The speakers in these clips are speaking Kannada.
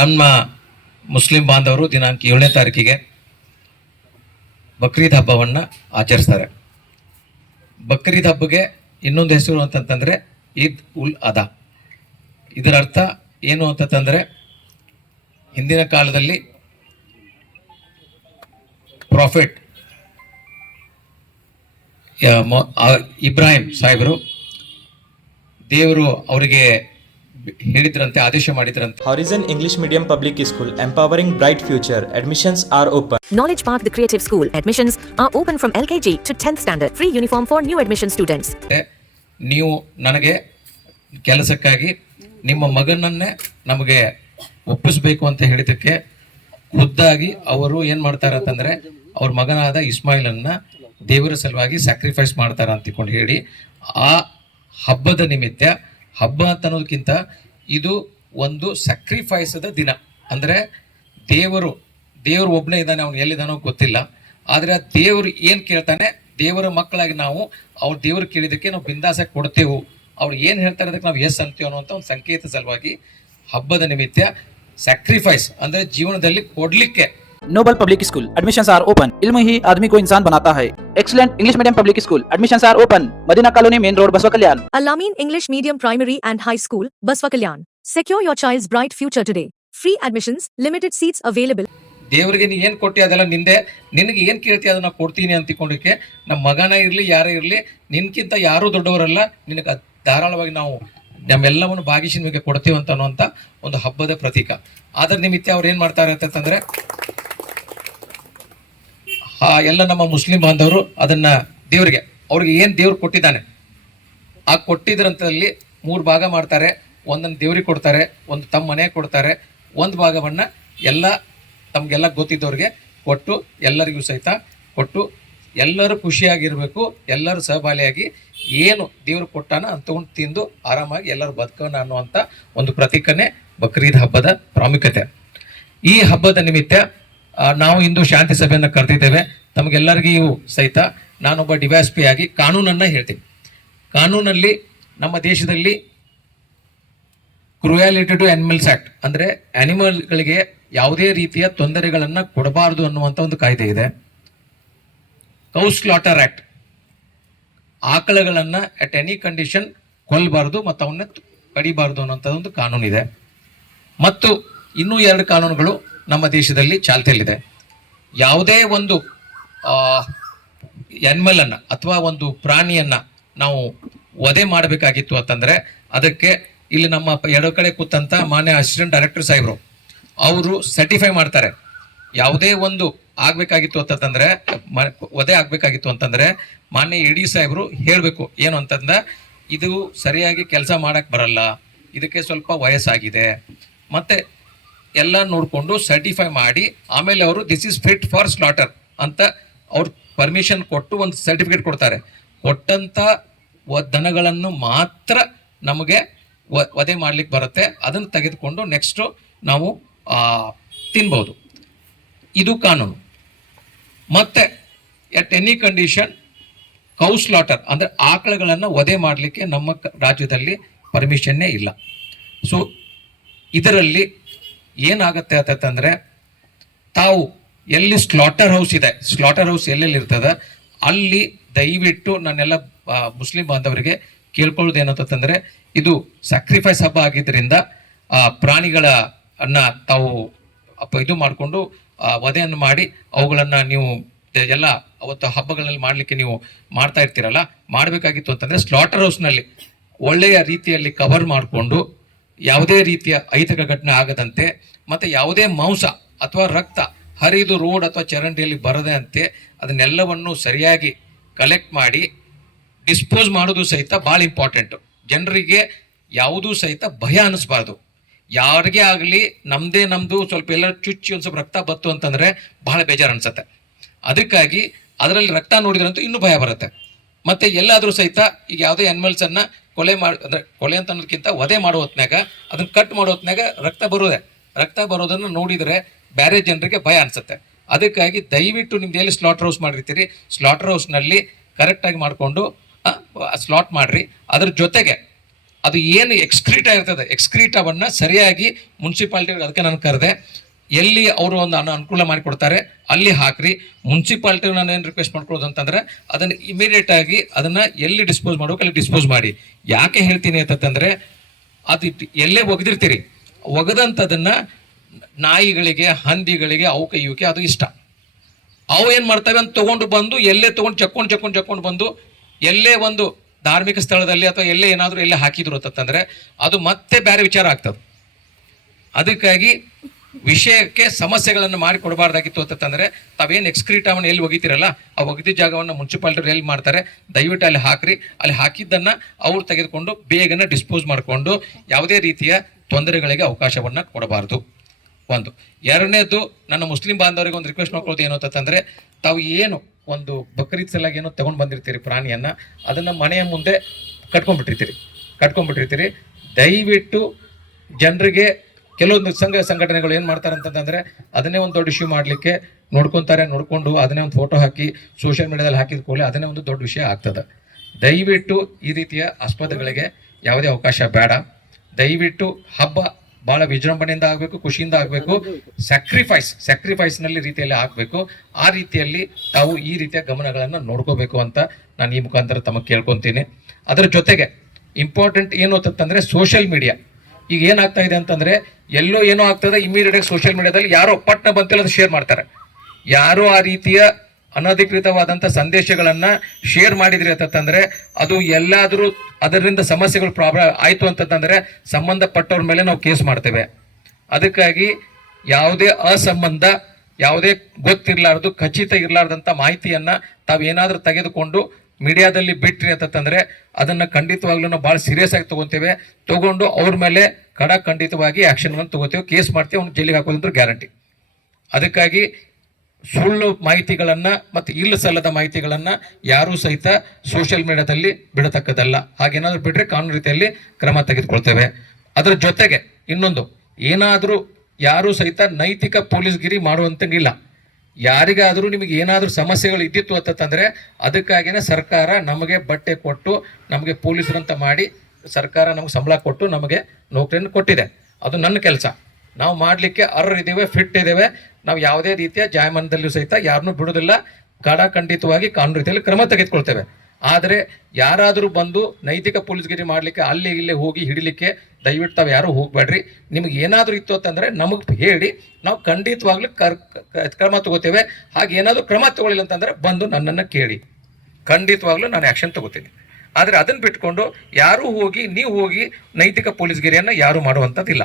ನಮ್ಮ ಮುಸ್ಲಿಂ ಬಾಂಧವರು ದಿನಾಂಕ 7ನೇ ತಾರೀಕಿಗೆ ಬಕ್ರೀದ್ ಹಬ್ಬವನ್ನು ಆಚರಿಸ್ತಾರೆ. ಬಕ್ರೀದ್ ಹಬ್ಬಗೆ ಇನ್ನೊಂದು ಹೆಸರು ಅಂತಂತಂದರೆ ಈದ್ ಉಲ್ ಅದಾ. ಇದರ ಅರ್ಥ ಏನು ಅಂತಂತಂದರೆ, ಹಿಂದಿನ ಕಾಲದಲ್ಲಿ ಪ್ರಾಫಿಟ್ ಇಬ್ರಾಹಿಂ ಸಾಹೇಬರು ದೇವರು ಅವರಿಗೆ ಹೇಳಿದ್ರಂತೆ, ಆದೇಶ ಮಾಡಿದ್ರಂತೆ. Horizon English Medium Public School, empowering bright future. Admissions are open. Knowledge Park, the creative school. Admissions are open from LKG to 10th standard. Free uniform for new admission students. ನೀವು ನನಗೆ ಕೆಲಸಕ್ಕಾಗಿ ನಿಮ್ಮ ಮಗನನ್ನೇ ನಮಗೆ ಒಪ್ಪಿಸಬೇಕು ಅಂತ ಹೇಳಿದಕ್ಕೆ ಖುದ್ದಾಗಿ ಅವರು ಏನು ಮಾಡ್ತಾರೆ ಅಂತಂದರೆ, ಅವ್ರ ಮಗನಾದ ಇಸ್ಮಾಯಿಲನ್ನ ದೇವರ ಸಲುವಾಗಿ ಸ್ಯಾಕ್ರಿಫೈಸ್ ಮಾಡ್ತಾರೆ ಅಂತಿಕೊಂಡು ಹೇಳಿ, ಆ ಹಬ್ಬದ ನಿಮಿತ್ತ, ಹಬ್ಬ ಅಂತ ಅನ್ನೋದಕ್ಕಿಂತ ಇದು ಒಂದು ಸ್ಯಾಕ್ರಿಫೈಸದ ದಿನ. ಅಂದರೆ ದೇವರು ಒಬ್ಬನೇ ಇದ್ದಾನೆ, ಅವನು ಎಲ್ಲಿದ್ದಾನೋ ಗೊತ್ತಿಲ್ಲ. ಆದರೆ ಆ ದೇವರು ಏನು ಕೇಳ್ತಾನೆ, ದೇವರ ಮಕ್ಕಳಾಗಿ ನಾವು ಅವ್ರು ದೇವರು ಕೇಳಿದ್ದಕ್ಕೆ ನಾವು ಬಿಂದಾಸ ಕೊಡ್ತೇವೆ, ಅವ್ರು ಏನು ಹೇಳ್ತಾರೆ ಅದಕ್ಕೆ ನಾವು ಎಸ್ ಅಂತೀವಿ ಅನ್ನೋಂಥ ಒಂದು ಸಂಕೇತ ಸಲುವಾಗಿ ಹಬ್ಬದ ನಿಮಿತ್ತ ಸ್ಯಾಕ್ರಿಫೈಸ್ ಅಂದರೆ ಜೀವನದಲ್ಲಿ ಕೊಡಲಿಕ್ಕೆ. Noble public school, admissions are open. इल्म ही आदमी को इंसान बनाता है. Excellent English medium public school, admissions are open. Madina colony, main road, Basavakalyan. Al-Amin English Medium Primary and High School, Baswa Kalyan. Secure your child's bright future today. Free admissions, limited seats available. ದೇವರಿಗೆ ನೀ ಏನು ಕೊಟ್ಟಿ ಅದೆಲ್ಲ ನಿಂದೆ, ನಿನಗೆ ಏನು ಕೇಳ್ತೀಯ ಅದನ್ನು ಕೊಡ್ತೀನಿ ಅಂತಿಕೊಂಡಕ್ಕೆ, ನಮ್ಮ ಮಗನ ಇರಲಿ ಯಾರೇ ಇರಲಿ, ನಿನ್ಕಿಂತ ಯಾರೂ ದೊಡ್ಡವರಲ್ಲ, ನಿನಗೆ ಧಾರಾಳವಾಗಿ ನಾವು ನಮ್ಮೆಲ್ಲವನ್ನು ಭಾಗಿಸಿ ನಿಮಗೆ ಕೊಡ್ತೀವಿ ಅಂತ ಅನ್ನುವಂಥ ಒಂದು ಹಬ್ಬದ ಪ್ರತೀಕ. ಅದರ ನಿಮಿತ್ತ ಅವ್ರು ಏನು ಮಾಡ್ತಾರೆ ಅಂತಂದರೆ, ಎಲ್ಲ ನಮ್ಮ ಮುಸ್ಲಿಂ ಬಾಂಧವರು ಅದನ್ನು ದೇವರಿಗೆ, ಅವ್ರಿಗೆ ಏನು ದೇವ್ರು ಕೊಟ್ಟಿದ್ದಾನೆ ಆ ಕೊಟ್ಟಿದ್ರಂಥಲ್ಲಿ 3 ಭಾಗ ಮಾಡ್ತಾರೆ. ಒಂದನ್ನು ದೇವ್ರಿಗೆ ಕೊಡ್ತಾರೆ, ಒಂದು ತಮ್ಮ ಮನೆಗೆ ಕೊಡ್ತಾರೆ, ಒಂದು ಭಾಗವನ್ನು ಎಲ್ಲ ತಮಗೆಲ್ಲ ಗೊತ್ತಿದ್ದವ್ರಿಗೆ ಕೊಟ್ಟು ಎಲ್ಲರಿಗೂ ಸಹಿತ ಕೊಟ್ಟು ಎಲ್ಲರೂ ಖುಷಿಯಾಗಿರಬೇಕು, ಎಲ್ಲರೂ ಸಹಬಾಲಿಯಾಗಿ ಏನು ದೇವರು ಕೊಟ್ಟಾನ ಅಂತಕೊಂಡು ತಿಂದು ಆರಾಮಾಗಿ ಎಲ್ಲರೂ ಬದುಕೋಣ ಅನ್ನುವಂಥ ಒಂದು ಪ್ರತೀಕನೇ ಬಕ್ರೀದ್ ಹಬ್ಬದ ಪ್ರಾಮುಖ್ಯತೆ. ಈ ಹಬ್ಬದ ನಿಮಿತ್ತ ನಾವು ಇಂದು ಶಾಂತಿ ಸಭೆಯನ್ನು ಕರೆದಿದ್ದೇವೆ. ತಮಗೆಲ್ಲರಿಗೂ ಸಹಿತ ನಾನೊಬ್ಬ ಡಿವೈಎಸ್ಪಿ ಆಗಿ ಕಾನೂನನ್ನು ಹೇಳ್ತೀನಿ. ಕಾನೂನಲ್ಲಿ ನಮ್ಮ ದೇಶದಲ್ಲಿ ಕ್ರೂಯಾಲಿಟಿ ಟು ಆನಿಮಲ್ಸ್ ಆ್ಯಕ್ಟ್ ಅಂದರೆ ಆನಿಮಲ್ಗಳಿಗೆ ಯಾವುದೇ ರೀತಿಯ ತೊಂದರೆಗಳನ್ನು ಕೊಡಬಾರ್ದು ಅನ್ನುವಂಥ ಒಂದು ಕಾಯ್ದೆ ಇದೆ. ಕೌ ಸ್ಲಾಟರ್ ಆ್ಯಕ್ಟ್, ಆಕಳಗಳನ್ನು ಅಟ್ ಎನಿ ಕಂಡೀಷನ್ ಕೊಲ್ಲಬಾರ್ದು ಮತ್ತು ಅವನ್ನ ಕಡಿಬಾರ್ದು ಅನ್ನೋಂಥ ಒಂದು ಕಾನೂನಿದೆ. ಮತ್ತು ಇನ್ನೂ 2 ಕಾನೂನುಗಳು ನಮ್ಮ ದೇಶದಲ್ಲಿ ಚಾಲ್ತಿಯಲ್ಲಿದೆ. ಯಾವುದೇ ಒಂದು ಆ್ಯನಿಮಲನ್ನು ಅಥವಾ ಒಂದು ಪ್ರಾಣಿಯನ್ನು ನಾವು ವಧೆ ಮಾಡಬೇಕಾಗಿತ್ತು ಅಂತಂದರೆ ಅದಕ್ಕೆ ಇಲ್ಲಿ ನಮ್ಮ ಎಡ ಕಡೆ ಕೂತಂಥ ಮಾನ್ಯ ಅಸಿಸ್ಟೆಂಟ್ ಡೈರೆಕ್ಟರ್ ಸಾಹೇಬರು ಅವರು ಸರ್ಟಿಫೈ ಮಾಡ್ತಾರೆ. ಯಾವುದೇ ಒಂದು ಆಗಬೇಕಾಗಿತ್ತು ಅಂತಂದರೆ, ವಧೆ ಆಗಬೇಕಾಗಿತ್ತು ಅಂತಂದರೆ ಮಾನ್ಯ ಎ ಡಿ ಸಾಹೇಬರು ಹೇಳಬೇಕು ಏನು ಅಂತಂದ್ರೆ, ಇದು ಸರಿಯಾಗಿ ಕೆಲಸ ಮಾಡೋಕ್ಕೆ ಬರಲ್ಲ, ಇದಕ್ಕೆ ಸ್ವಲ್ಪ ವಯಸ್ಸಾಗಿದೆ, ಮತ್ತು ಎಲ್ಲ ನೋಡಿಕೊಂಡು ಸರ್ಟಿಫೈ ಮಾಡಿ ಆಮೇಲೆ ಅವರು this is fit for slaughter ಅಂತ ಅವ್ರು ಪರ್ಮಿಷನ್ ಕೊಟ್ಟು ಒಂದು ಸರ್ಟಿಫಿಕೇಟ್ ಕೊಡ್ತಾರೆ. ಕೊಟ್ಟಂಥ ದನಗಳನ್ನು ಮಾತ್ರ ನಮಗೆ ವಧೆ ಮಾಡಲಿಕ್ಕೆ ಬರುತ್ತೆ. ಅದನ್ನು ತೆಗೆದುಕೊಂಡು ನೆಕ್ಸ್ಟು ನಾವು ತಿನ್ಬೋದು. ಇದು ಕಾನೂನು. ಮತ್ತು at any condition cow slaughter ಅಂದರೆ ಆಕಳುಗಳನ್ನು ವಧೆ ಮಾಡಲಿಕ್ಕೆ ನಮ್ಮ ರಾಜ್ಯದಲ್ಲಿ ಪರ್ಮಿಷನ್ನೇ ಇಲ್ಲ. ಸೊ ಇದರಲ್ಲಿ ಏನಾಗುತ್ತೆ ಅಂತಂದರೆ, ತಾವು ಎಲ್ಲಿ ಸ್ಲಾಟರ್ ಹೌಸ್ ಇದೆ, ಸ್ಲಾಟರ್ ಹೌಸ್ ಎಲ್ಲೆಲ್ಲಿ ಇರ್ತದೆ ಅಲ್ಲಿ ದಯವಿಟ್ಟು ನನ್ನೆಲ್ಲ ಮುಸ್ಲಿಂ ಬಾಂಧವರಿಗೆ ಕೇಳ್ಕೊಳ್ಳೋದು ಏನಂತಂದರೆ, ಇದು ಸ್ಯಾಕ್ರಿಫೈಸ್ ಹಬ್ಬ ಆಗಿದ್ದರಿಂದ ಪ್ರಾಣಿಗಳನ್ನು ತಾವು ಇದು ಮಾಡಿಕೊಂಡು ವಧೆಯನ್ನು ಮಾಡಿ ಅವುಗಳನ್ನು ನೀವು ಎಲ್ಲ ಅವತ್ತು ಹಬ್ಬಗಳಲ್ಲಿ ಮಾಡಲಿಕ್ಕೆ ನೀವು ಮಾಡ್ತಾ ಇರ್ತೀರಲ್ಲ, ಮಾಡಬೇಕಾಗಿತ್ತು ಅಂತಂದರೆ ಸ್ಲಾಟರ್ ಹೌಸ್ನಲ್ಲಿ ಒಳ್ಳೆಯ ರೀತಿಯಲ್ಲಿ ಕವರ್ ಮಾಡಿಕೊಂಡು ಯಾವುದೇ ರೀತಿಯ ಅಹಿತಕ ಘಟನೆ ಆಗದಂತೆ ಮತ್ತು ಯಾವುದೇ ಮಾಂಸ ಅಥವಾ ರಕ್ತ ಹರಿದು ರೋಡ್ ಅಥವಾ ಚರಂಡಿಯಲ್ಲಿ ಬರದೆ ಅಂತೆ ಅದನ್ನೆಲ್ಲವನ್ನು ಸರಿಯಾಗಿ ಕಲೆಕ್ಟ್ ಮಾಡಿ ಡಿಸ್ಪೋಸ್ ಮಾಡೋದು ಸಹಿತ ಭಾಳ ಇಂಪಾರ್ಟೆಂಟು. ಜನರಿಗೆ ಯಾವುದೂ ಸಹಿತ ಭಯ ಅನ್ನಿಸ್ಬಾರ್ದು. ಯಾರಿಗೆ ಆಗಲಿ ನಮ್ಮದು ಸ್ವಲ್ಪ ಎಲ್ಲ ಚುಚ್ಚಿ ಒಂದು ಸ್ವಲ್ಪ ರಕ್ತ ಬತ್ತು ಅಂತಂದರೆ ಬಹಳ ಬೇಜಾರು ಅನಿಸುತ್ತೆ. ಅದಕ್ಕಾಗಿ ಅದರಲ್ಲಿ ರಕ್ತ ನೋಡಿದ್ರಂತೂ ಇನ್ನೂ ಭಯ ಬರುತ್ತೆ. ಮತ್ತು ಎಲ್ಲಾದರೂ ಸಹಿತ ಈಗ ಯಾವುದೇ ಆ್ಯನಿಮಲ್ಸನ್ನು ಕೊಲೆ ಮಾಡಿ, ಅಂದರೆ ಕೊಲೆ ಅಂತ ಅನ್ನೋದಕ್ಕಿಂತ ವಧೆ ಮಾಡೋ ಹೊತ್ನಾಗ ಅದನ್ನು ಕಟ್ ಮಾಡೋ ಹೊತ್ನಾಗ ರಕ್ತ ಬರೋದನ್ನು ನೋಡಿದರೆ ಬೇರೆ ಜನರಿಗೆ ಭಯ ಅನಿಸುತ್ತೆ. ಅದಕ್ಕಾಗಿ ದಯವಿಟ್ಟು ನಿಮ್ದು ಎಲ್ಲಿ ಸ್ಲಾಟರ್ ಹೌಸ್ ಮಾಡಿರ್ತೀರಿ, ಸ್ಲಾಟರ್ ಹೌಸ್ನಲ್ಲಿ ಕರೆಕ್ಟಾಗಿ ಮಾಡಿಕೊಂಡು ಸ್ಲಾಟ್ ಮಾಡಿರಿ. ಅದ್ರ ಜೊತೆಗೆ ಅದು ಏನು ಎಕ್ಸ್ಕ್ರೀಟ ಇರ್ತದೆ ಎಕ್ಸ್ಕ್ರೀಟವನ್ನ ಸರಿಯಾಗಿ ಮುನ್ಸಿಪಾಲ್ಟಿ ಅದಕ್ಕೆ ನಾನು ಕರೆದೆ, ಎಲ್ಲಿ ಅವರು ಒಂದು ಅನುಕೂಲ ಮಾಡಿಕೊಡ್ತಾರೆ ಅಲ್ಲಿ ಹಾಕ್ರಿ. ಮುನ್ಸಿಪಾಲ್ಟಿ ನಾನು ಏನು ರಿಕ್ವೆಸ್ಟ್ ಮಾಡ್ಕೊಳ್ಳೋದು ಅಂತಂದ್ರೆ ಅದನ್ನು ಇಮಿಡಿಯೇಟ್ ಆಗಿ ಅದನ್ನ ಎಲ್ಲಿ ಡಿಸ್ಪೋಸ್ ಮಾಡ್ಬೇಕು ಅಲ್ಲಿ ಡಿಸ್ಪೋಸ್ ಮಾಡಿ. ಯಾಕೆ ಹೇಳ್ತೀನಿ ಅಂತಂದ್ರೆ ಅದು ಎಲ್ಲೇ ಒಗೆದಿರ್ತೀರಿ, ಒಗೆದಂಥದನ್ನ ನಾಯಿಗಳಿಗೆ, ಹಂದಿಗಳಿಗೆ, ಅವಕ್ಕೆ ಇವಕ್ಕೆ ಅದು ಇಷ್ಟ. ಅವು ಏನು ಮಾಡ್ತವೆ ಅಂತ ತೊಗೊಂಡು ಬಂದು ಎಲ್ಲೇ ತೊಗೊಂಡು ಚಕ್ಕೊಂಡು ಬಂದು ಎಲ್ಲೇ ಒಂದು ಧಾರ್ಮಿಕ ಸ್ಥಳದಲ್ಲಿ ಅಥವಾ ಎಲ್ಲೇ ಏನಾದರೂ ಎಲ್ಲೇ ಹಾಕಿದ್ರು ಅಂತಂದ್ರೆ ಅದು ಮತ್ತೆ ಬೇರೆ ವಿಚಾರ ಆಗ್ತದೆ. ಅದಕ್ಕಾಗಿ ವಿಷಯಕ್ಕೆ ಸಮಸ್ಯೆಗಳನ್ನು ಮಾಡಿ ಕೊಡಬಾರ್ದಾಗಿತ್ತು ಅಂತಂದ್ರೆ ತಾವೇನು ಎಕ್ಸ್ಕ್ರೀಟವನ್ನು ಎಲ್ಲಿ ಒಗಿತೀರಲ್ಲ ಆ ಒಗೆದ ಜಾಗವನ್ನು ಮುನ್ಸಿಪಾಲ್ಟಿ ಎಲ್ಲಿ ಮಾಡ್ತಾರೆ ದಯವಿಟ್ಟು ಅಲ್ಲಿ ಹಾಕ್ರಿ. ಅಲ್ಲಿ ಹಾಕಿದ್ದನ್ನು ಅವ್ರು ತೆಗೆದುಕೊಂಡು ಬೇಗನೆ ಡಿಸ್ಪೋಸ್ ಮಾಡಿಕೊಂಡು ಯಾವುದೇ ರೀತಿಯ ತೊಂದರೆಗಳಿಗೆ ಅವಕಾಶವನ್ನು ಕೊಡಬಾರ್ದು. ಒಂದು. ಎರಡನೇದು, ನನ್ನ ಮುಸ್ಲಿಂ ಬಾಂಧವರಿಗೆ ಒಂದು ರಿಕ್ವೆಸ್ಟ್ ಮಾಡ್ಕೊಳ್ಳೋದು ಏನು ಅಂತಂದ್ರೆ ತಾವು ಏನು ಒಂದು ಬಕ್ರೀದ್ ಸಲಾಗಿ ಏನೋ ತಗೊಂಡು ಬಂದಿರ್ತೀರಿ ಪ್ರಾಣಿಯನ್ನ, ಅದನ್ನ ಮನೆಯ ಮುಂದೆ ಕಟ್ಕೊಂಡ್ಬಿಟ್ಟಿರ್ತೀರಿ. ದಯವಿಟ್ಟು ಜನರಿಗೆ ಕೆಲವೊಂದು ಸಂಘಟನೆಗಳು ಏನು ಮಾಡ್ತಾರೆ ಅಂತಂದ್ರೆ ಅದನ್ನೇ ಒಂದು ದೊಡ್ಡ ಇಶ್ಯೂ ಮಾಡಲಿಕ್ಕೆ ನೋಡ್ಕೊಂಡು ಅದನ್ನೇ ಒಂದು ಫೋಟೋ ಹಾಕಿ ಸೋಷಿಯಲ್ ಮೀಡಿಯಾದಲ್ಲಿ ಹಾಕಿದ ಕೂಡಲೇ ಅದನ್ನೇ ಒಂದು ದೊಡ್ಡ ವಿಷಯ ಆಗ್ತದೆ. ದಯವಿಟ್ಟು ಈ ರೀತಿಯ ಆಸ್ಪದಗಳಿಗೆ ಯಾವುದೇ ಅವಕಾಶ ಬೇಡ. ದಯವಿಟ್ಟು ಹಬ್ಬ ಭಾಳ ವಿಜೃಂಭಣೆಯಿಂದ ಆಗಬೇಕು, ಖುಷಿಯಿಂದ ಆಗಬೇಕು, ಸ್ಯಾಕ್ರಿಫೈಸ್ನಲ್ಲಿ ರೀತಿಯಲ್ಲಿ ಆಗಬೇಕು. ಆ ರೀತಿಯಲ್ಲಿ ತಾವು ಈ ರೀತಿಯ ಗಮನಗಳನ್ನು ನೋಡ್ಕೋಬೇಕು ಅಂತ ನಾನು ಈ ಮುಖಾಂತರ ತಮಗೆ ಕೇಳ್ಕೊತೀನಿ. ಅದರ ಜೊತೆಗೆ ಇಂಪಾರ್ಟೆಂಟ್ ಏನು ಅಂತಂದ್ರೆ ಸೋಷಿಯಲ್ ಮೀಡಿಯಾ ಈಗ ಏನಾಗ್ತಾ ಇದೆ ಅಂತಂದ್ರೆ ಎಲ್ಲೋ ಏನೋ ಆಗ್ತದೆ, ಇಮಿಡಿಯೇಟ್ ಆಗಿ ಸೋಷಿಯಲ್ ಮೀಡಿಯಾದಲ್ಲಿ ಯಾರೋ ಪಟ್ನ ಬಂತಿಲ್ಲ ಅದು ಶೇರ್ ಮಾಡ್ತಾರೆ. ಯಾರೋ ಆ ರೀತಿಯ ಅನಧಿಕೃತವಾದಂಥ ಸಂದೇಶಗಳನ್ನ ಶೇರ್ ಮಾಡಿದ್ರಿ ಅಂತಂದ್ರೆ ಅದು ಎಲ್ಲಾದರೂ ಅದರಿಂದ ಸಮಸ್ಯೆಗಳು ಪ್ರಾಬ್ಲಮ್ ಆಯ್ತು ಅಂತಂದ್ರೆ ಸಂಬಂಧಪಟ್ಟವ್ರ ಮೇಲೆ ನಾವು ಕೇಸ್ ಮಾಡ್ತೇವೆ. ಅದಕ್ಕಾಗಿ ಯಾವುದೇ ಅಸಂಬಂಧ, ಯಾವುದೇ ಗೊತ್ತಿರಲಾರ್ದು, ಖಚಿತ ಇರಲಾರ್ದಂಥ ಮಾಹಿತಿಯನ್ನ ತಾವೇನಾದ್ರೂ ತೆಗೆದುಕೊಂಡು ಮೀಡಿಯಾದಲ್ಲಿ ಬಿಟ್ರಿ ಅಂತಂದ್ರೆ ಅದನ್ನ ಖಂಡಿತವಾಗ್ಲೂ ನಾವು ಭಾಳ ಸೀರಿಯಸ್ ಆಗಿ ತಗೊಂಡು ಅವ್ರ ಮೇಲೆ ಖಂಡಿತವಾಗಿ ಆಕ್ಷನ್ ತಗೋತೇವೆ, ಕೇಸ್ ಮಾಡ್ತೇವೆ, ಅವ್ನು ಜೈಲಿಗೆ ಹಾಕೋದಂದ್ರೆ ಗ್ಯಾರಂಟಿ. ಅದಕ್ಕಾಗಿ ಸುಳ್ಳು ಮಾಹಿತಿಗಳನ್ನ ಮತ್ತು ಇಲ್ಲ ಸಲ್ಲದ ಮಾಹಿತಿಗಳನ್ನ ಯಾರೂ ಸಹಿತ ಸೋಷಿಯಲ್ ಮೀಡಿಯಾದಲ್ಲಿ ಬಿಡತಕ್ಕದಲ್ಲ. ಹಾಗೇನಾದ್ರೂ ಬಿಟ್ರೆ ಕಾನೂನು ರೀತಿಯಲ್ಲಿ ಕ್ರಮ ತೆಗೆದುಕೊಳ್ತೇವೆ. ಅದರ ಜೊತೆಗೆ ಇನ್ನೊಂದು, ಏನಾದರೂ ಯಾರೂ ಸಹಿತ ನೈತಿಕ ಪೊಲೀಸ್ಗಿರಿ ಮಾಡುವಂತಂಗಿಲ್ಲ. ಯಾರಿಗಾದರೂ ನಿಮಗೆ ಏನಾದರೂ ಸಮಸ್ಯೆಗಳು ಇದ್ದಿತ್ತು ಅಂತಂದ್ರೆ ಅದಕ್ಕಾಗಿನೇ ಸರ್ಕಾರ ನಮಗೆ ಬಟ್ಟೆ ಕೊಟ್ಟು ನಮಗೆ ಪೊಲೀಸರಂತ ಮಾಡಿ ಸರ್ಕಾರ ನಮ್ಗೆ ಸಂಬಳ ಕೊಟ್ಟು ನಮಗೆ ನೌಕರಿಯನ್ನು ಕೊಟ್ಟಿದೆ. ಅದು ನನ್ನ ಕೆಲಸ. ನಾವು ಮಾಡಲಿಕ್ಕೆ ಅರ್ಹರಿದ್ದೇವೆ, ಫಿಟ್ ಇದ್ದೇವೆ. ನಾವು ಯಾವುದೇ ರೀತಿಯ ಜಾಯಮಾನದಲ್ಲೂ ಸಹಿತ ಯಾರನ್ನೂ ಬಿಡೋದಿಲ್ಲ. ಖಂಡಿತವಾಗಿ ಕಾನೂನು ರೀತಿಯಲ್ಲಿ ಕ್ರಮ ತೆಗೆದುಕೊಳ್ತೇವೆ. ಆದರೆ ಯಾರಾದರೂ ಬಂದು ನೈತಿಕ ಪೊಲೀಸ್ಗಿರಿ ಮಾಡಲಿಕ್ಕೆ ಅಲ್ಲಿ ಇಲ್ಲೇ ಹೋಗಿ ಹಿಡಿಲಿಕ್ಕೆ ದಯವಿಟ್ಟು ತಾವು ಯಾರೂ ಹೋಗಬೇಡ್ರಿ. ನಿಮ್ಗೆ ಏನಾದರೂ ಇತ್ತು ಅಂತಂದರೆ ನಮಗೆ ಹೇಳಿ, ನಾವು ಖಂಡಿತವಾಗ್ಲೂ ಕ್ರಮ ತಗೋತೇವೆ. ಹಾಗೆ ಏನಾದರೂ ಕ್ರಮ ತಗೊಳ್ಳಿಲ್ಲ ಅಂತಂದರೆ ಬಂದು ನನ್ನನ್ನು ಕೇಳಿ, ಖಂಡಿತವಾಗ್ಲೂ ನಾನು ಆ್ಯಕ್ಷನ್ ತಗೋತೀನಿ. ಆದರೆ ಅದನ್ನು ಬಿಟ್ಕೊಂಡು ನೀವು ಹೋಗಿ ನೈತಿಕ ಪೊಲೀಸ್ಗಿರಿಯನ್ನು ಯಾರೂ ಮಾಡುವಂಥದ್ದಿಲ್ಲ.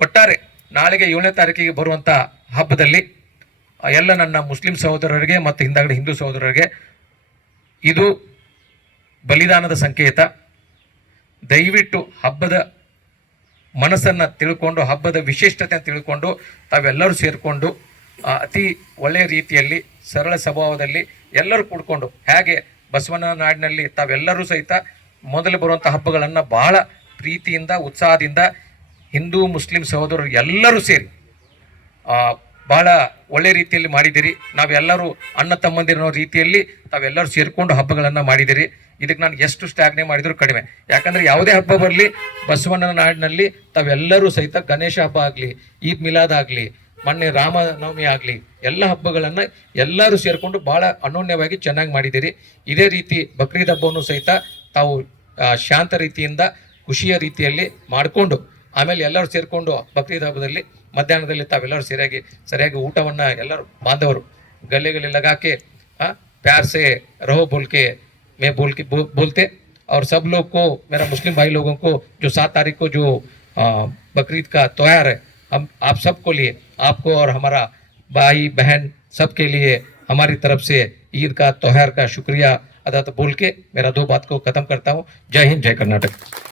ಒಟ್ಟಾರೆ ನಾಳೆಗೆ 7ನೇ ತಾರೀಕಿಗೆ ಬರುವಂಥ ಹಬ್ಬದಲ್ಲಿ ಎಲ್ಲ ನನ್ನ ಮುಸ್ಲಿಂ ಸಹೋದರರಿಗೆ ಮತ್ತು ಹಿಂದಾಗಡೆ ಹಿಂದೂ ಸಹೋದರರಿಗೆ ಇದು ಬಲಿದಾನದ ಸಂಕೇತ. ದಯವಿಟ್ಟು ಹಬ್ಬದ ಮನಸ್ಸನ್ನು ತಿಳ್ಕೊಂಡು, ಹಬ್ಬದ ವಿಶಿಷ್ಟತೆಯನ್ನು ತಿಳ್ಕೊಂಡು ತಾವೆಲ್ಲರೂ ಸೇರಿಕೊಂಡು ಅತಿ ಒಳ್ಳೆಯ ರೀತಿಯಲ್ಲಿ ಸರಳ ಸ್ವಭಾವದಲ್ಲಿ ಎಲ್ಲರೂ ಕೂಡ್ಕೊಂಡು, ಹೇಗೆ ಬಸವನ ನಾಡಿನಲ್ಲಿ ತಾವೆಲ್ಲರೂ ಸಹಿತ ಮೊದಲು ಬರುವಂಥ ಹಬ್ಬಗಳನ್ನು ಬಹಳ ಪ್ರೀತಿಯಿಂದ, ಉತ್ಸಾಹದಿಂದ ಹಿಂದೂ ಮುಸ್ಲಿಂ ಸಹೋದರರು ಎಲ್ಲರೂ ಸೇರಿ ಭಾಳ ಒಳ್ಳೆ ರೀತಿಯಲ್ಲಿ ಮಾಡಿದ್ದೀರಿ. ನಾವೆಲ್ಲರೂ ಅಣ್ಣ ತಮ್ಮಂದಿರೋ ರೀತಿಯಲ್ಲಿ ತಾವೆಲ್ಲರೂ ಸೇರಿಕೊಂಡು ಹಬ್ಬಗಳನ್ನು ಮಾಡಿದ್ದೀರಿ. ಇದಕ್ಕೆ ನಾನು ಎಷ್ಟು ಶ್ಲಾಘನೆ ಮಾಡಿದರೂ ಕಡಿಮೆ. ಯಾಕಂದರೆ ಯಾವುದೇ ಹಬ್ಬ ಬರಲಿ, ಬಸವಣ್ಣನ ನಾಡಿನಲ್ಲಿ ತಾವೆಲ್ಲರೂ ಸಹಿತ ಗಣೇಶ ಹಬ್ಬ ಆಗಲಿ, ಈದ್ ಮಿಲಾದ್ ಆಗಲಿ, ಮೊನ್ನೆ ರಾಮನವಮಿ ಆಗಲಿ, ಎಲ್ಲ ಹಬ್ಬಗಳನ್ನು ಎಲ್ಲರೂ ಸೇರಿಕೊಂಡು ಭಾಳ ಅನೋನ್ಯವಾಗಿ ಚೆನ್ನಾಗಿ ಮಾಡಿದ್ದೀರಿ. ಇದೇ ರೀತಿ ಬಕ್ರೀದ್ ಹಬ್ಬವನ್ನು ಸಹಿತ ತಾವು ಶಾಂತ ರೀತಿಯಿಂದ, ಖುಷಿಯ ರೀತಿಯಲ್ಲಿ ಮಾಡಿಕೊಂಡು ಆಮೇಲೆ ಎಲ್ಲರೂ ಸೇರಿಕೊಂಡು ಬಕ್ರೀದ್ ಹಬ್ಬದಲ್ಲಿ ಮಧ್ಯಾಹ್ನದಲ್ಲಿ ತಾವೆಲ್ಲರೂ ಸರಿಯಾಗಿ ಊಟವನ್ನು ಎಲ್ಲರೂ ಬಾಂಧವರು गले लगा के प्यार से रहो बोल के मैं बोलते। और सब लोग को, मेरा मुस्लिम भाई लोगों को, जो 7 तारीख को जो बकरीद का त्योहार है, हम आप सबको लिए, आपको और हमारा भाई बहन सबके लिए हमारी तरफ से ईद का त्योहार का शुक्रिया अदा बोल के मेरा 2 बात को ख़त्म करता हूँ। जय हिंद, जय कर्नाटक।